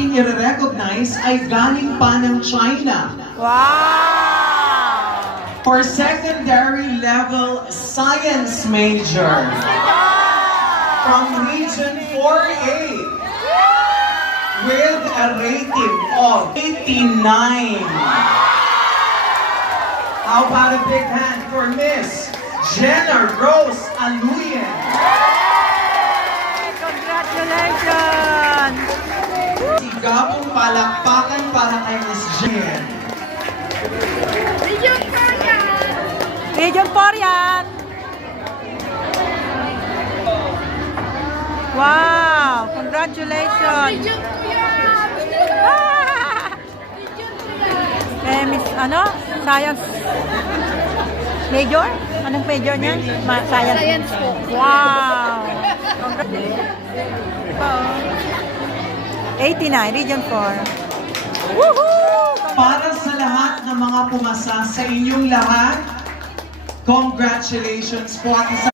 ating i-recognize ay galing pa ng China. Wow! For secondary level science major from Region 4A with a rating of 89. How about a big hand for Miss Jenna Rose Aluyen? Congratulations! Sigabong palakpakan para kay Miss Jen. Region 4 yan! Wow! Congratulations! Ah! Eh, Miss, Science major? Anong major niya? Science. Science po. Wow! 89, Region 4. Woohoo! Para sa lahat ng mga pumasa sa inyong lahat, congratulations po at isa